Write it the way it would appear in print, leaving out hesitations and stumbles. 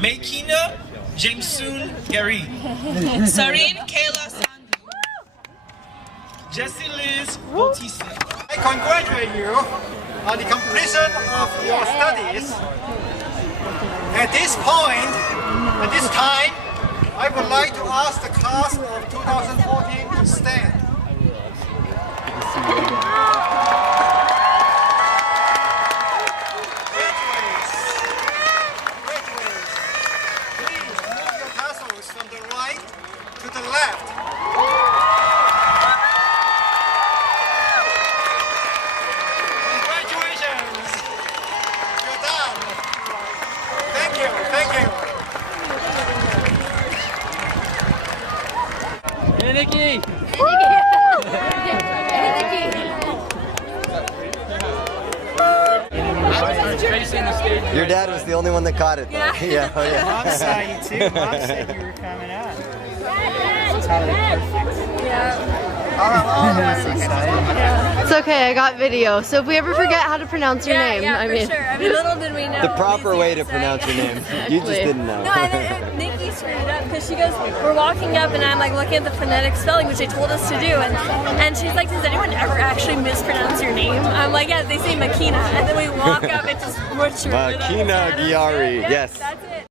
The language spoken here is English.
Makina Jameson Gary. Sarin Kayla Sandu. Jessie Liz Bautista. I congratulate you on the completion of your studies. At this point, at this time, I would like to ask the class of 2014 to stand. Graduates, please move your tassels from the right to the left. Congratulations! You're done. Thank you, thank you. Hey, Nikki! Your dad was the only one that caught it, though. Yeah, oh, yeah. Mom saw you too. Mom said you were coming up. It's totally perfect. It's okay, I got video. So if we ever forget how to pronounce your name, yeah, I for mean, sure. I mean, little did we know. The proper way to pronounce your name. You just didn't know. No, and then Nikki screwed it up because she goes, we're walking up and I'm like looking at the phonetic spelling, which they told us to do, and she's like, does anyone ever actually mispronounce your name? I'm like, yeah, they say Makina, and then we walk up and just butcher it up. Makina Giari, yes. That's